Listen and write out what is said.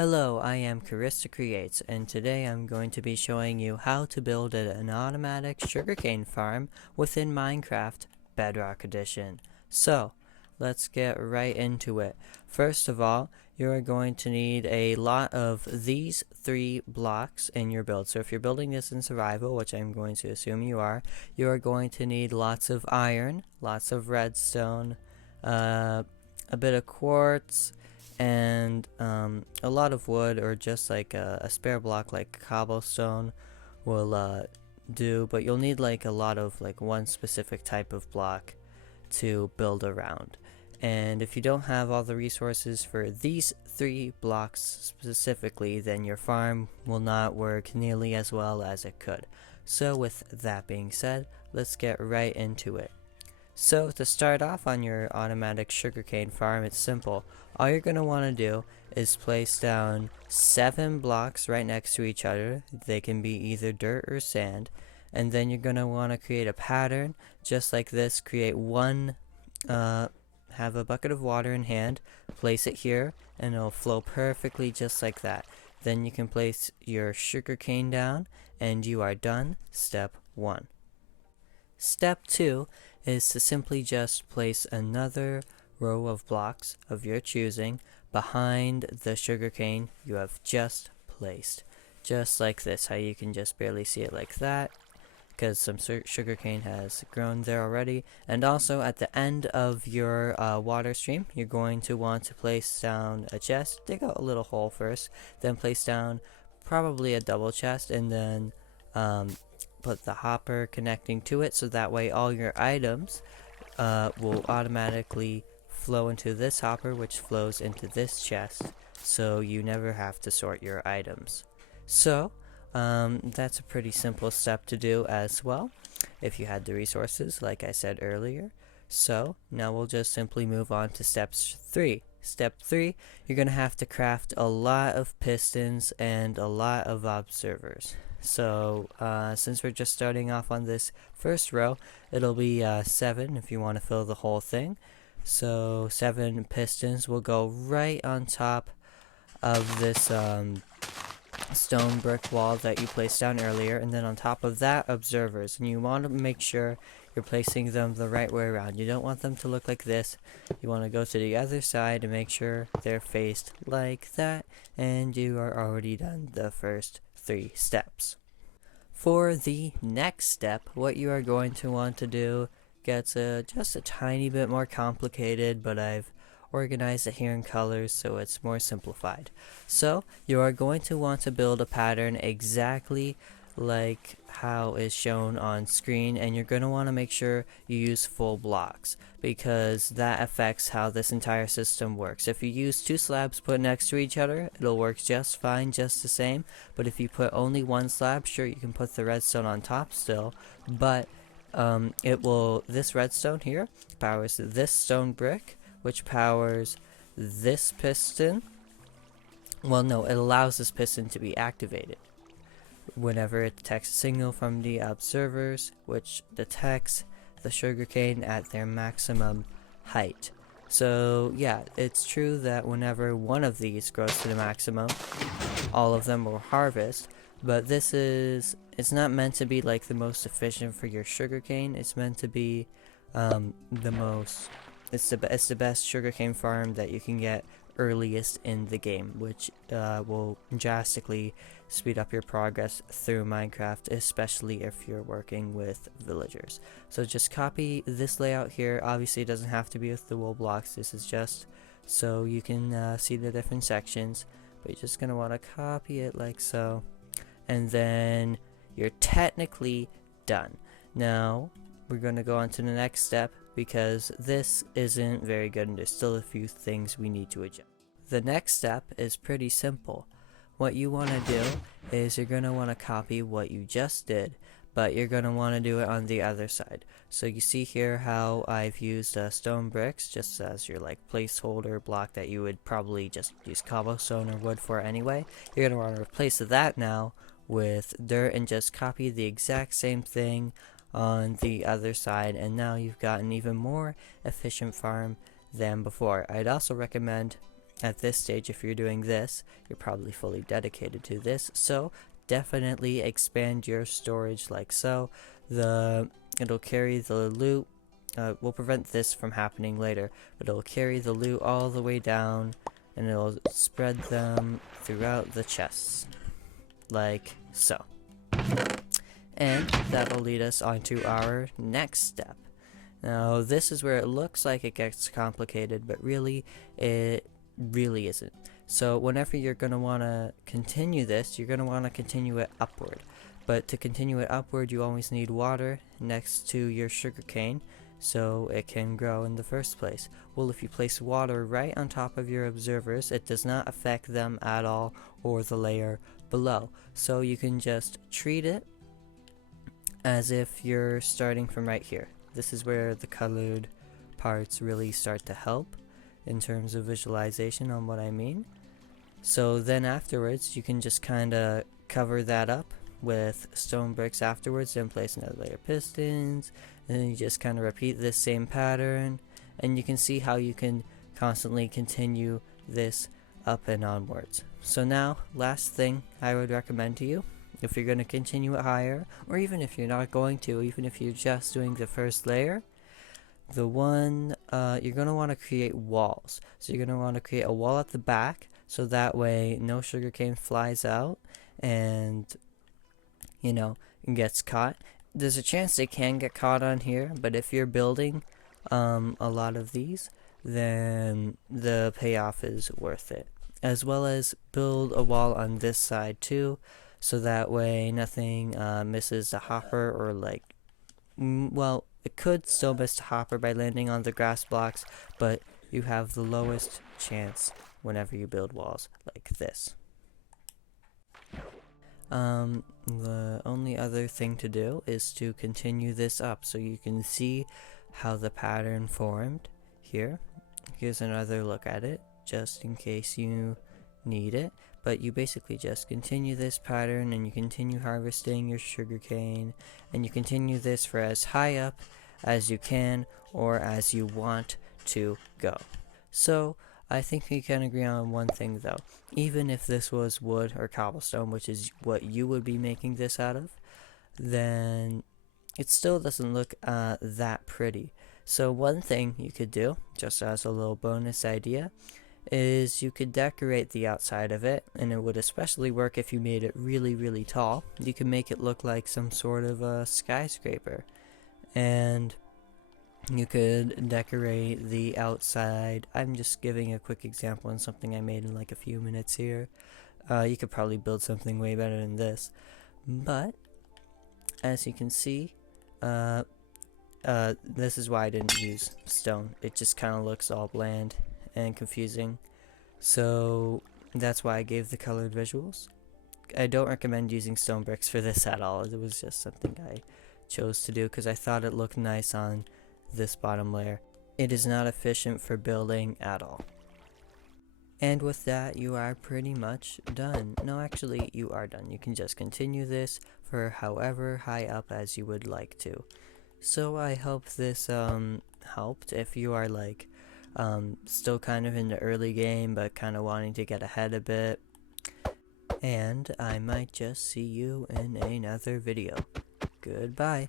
Hello, I am Carissa Creates, and today I'm going to be showing you how to build an automatic sugarcane farm within Minecraft Bedrock Edition. So, let's get right into it. First of all, you are going to need a lot of these 3 blocks in your build. So if you're building this in survival, which I'm going to assume you are going to need lots of iron, lots of redstone, a bit of quartz, and a lot of wood, or just like a spare block like cobblestone will do, but you'll need like a lot of like one specific type of block to build around. And if you don't have all the resources for these 3 blocks specifically, then your farm will not work nearly as well as it could. So with that being said, let's get right into it. So to start off on your automatic sugarcane farm, it's simple. All you're going to want to do is place down 7 blocks right next to each other. They can be either dirt or sand. And then you're going to want to create a pattern just like this. Create one, have a bucket of water in hand, place it here, and it'll flow perfectly just like that. Then you can place your sugarcane down, and you are done. Step 1. Step 2 is to simply just place another row of blocks of your choosing behind the sugarcane you have just placed. Just like this, how you can just barely see it like that, because some sugarcane has grown there already. And also at the end of your water stream, you're going to want to place down a chest. Dig out a little hole first, then place down probably a double chest, and then put the hopper connecting to it, so that way all your items will automatically flow into this hopper, which flows into this chest, so you never have to sort your items. So that's a pretty simple step to do as well, if you had the resources, like I said earlier. So now we'll just simply move on to step 3. Step 3, you're going to have to craft a lot of pistons and a lot of observers. So since we're just starting off on this first row, it'll be 7 if you want to fill the whole thing. So 7 pistons will go right on top of this stone brick wall that you placed down earlier, and then on top of that, observers. And you want to make sure you're placing them the right way around. You don't want them to look like this. You want to go to the other side and make sure they're faced like that, and you are already done the first 3 steps. For the next step, what you are going to want to do gets just a tiny bit more complicated, but I've organized it here in colors so it's more simplified. So you are going to want to build a pattern exactly like how is shown on screen, and you're going to want to make sure you use full blocks, because that affects how this entire system works. If you use 2 slabs put next to each other, it'll work just fine, just the same. But if you put only 1 slab, sure, you can put the redstone on top still, but this redstone here powers this stone brick, which powers this piston. Well, no, it allows this piston to be activated whenever it detects a signal from the observers, which detects the sugarcane at their maximum height. So yeah, it's true that whenever one of these grows to the maximum, all of them will harvest, but it's not meant to be like the most efficient for your sugarcane. It's meant to be it's the best sugarcane farm that you can get earliest in the game, which will drastically speed up your progress through Minecraft, especially if you're working with villagers. So just copy this layout here. Obviously it doesn't have to be with the wool blocks, this is just so you can see the different sections, but you're just going to want to copy it like so, and then you're technically done. Now we're going to go on to the next step, because this isn't very good and there's still a few things we need to adjust. The next step is pretty simple. What you want to do is you're going to want to copy what you just did, but you're going to want to do it on the other side. So you see here how I've used stone bricks just as your like placeholder block that you would probably just use cobblestone or wood for anyway. You're going to want to replace that now with dirt and just copy the exact same thing on the other side, and now you've got an even more efficient farm than before. I'd also recommend at this stage, if you're doing this, you're probably fully dedicated to this, so definitely expand your storage like so. It'll carry the loot. We'll prevent this from happening later, but it'll carry the loot all the way down, and it'll spread them throughout the chests, like so. And that'll lead us on to our next step. Now, this is where it looks like it gets complicated, but really, it really isn't. So whenever you're going to want to continue this, you're going to want to continue it upward. But to continue it upward, you always need water next to your sugarcane, so it can grow in the first place. Well, if you place water right on top of your observers, it does not affect them at all, or the layer below. So you can just treat it as if you're starting from right here. This is where the colored parts really start to help in terms of visualization on what I mean. So then afterwards, you can just kind of cover that up with stone bricks afterwards, then place another layer of pistons, and then you just kind of repeat this same pattern, and you can see how you can constantly continue this up and onwards. So now, last thing I would recommend to you, if you're going to continue it higher, or even if you're not going to, even if you're just doing the first layer, you're going to want to create walls. So you're going to want to create a wall at the back, so that way no sugarcane flies out and, gets caught. There's a chance they can get caught on here, but if you're building a lot of these, then the payoff is worth it. As well as build a wall on this side too, so that way nothing misses the hopper, or it could still miss the hopper by landing on the grass blocks, but you have the lowest chance whenever you build walls like this. The only other thing to do is to continue this up so you can see how the pattern formed here. Here's another look at it, just in case you need it. But you basically just continue this pattern, and you continue harvesting your sugarcane, and you continue this for as high up as you can or as you want to go. So I think we can agree on one thing though. Even if this was wood or cobblestone, which is what you would be making this out of, then it still doesn't look that pretty. So one thing you could do, just as a little bonus idea, is you could decorate the outside of it, and it would especially work if you made it really, really tall. You could make it look like some sort of a skyscraper, and you could decorate the outside. I'm just giving a quick example on something I made in like a few minutes here. You could probably build something way better than this, but as you can see, this is why I didn't use stone. It just kind of looks all bland and confusing, so that's why I gave the colored visuals. I don't recommend using stone bricks for this at all. It was just something I chose to do because I thought it looked nice on this bottom layer. It is not efficient for building at all. And with that, you are pretty much done. No, actually, you are done. You can just continue this for however high up as you would like to. So I hope this helped if you are still kind of in the early game but kind of wanting to get ahead a bit. And I might just see you in another video. Goodbye.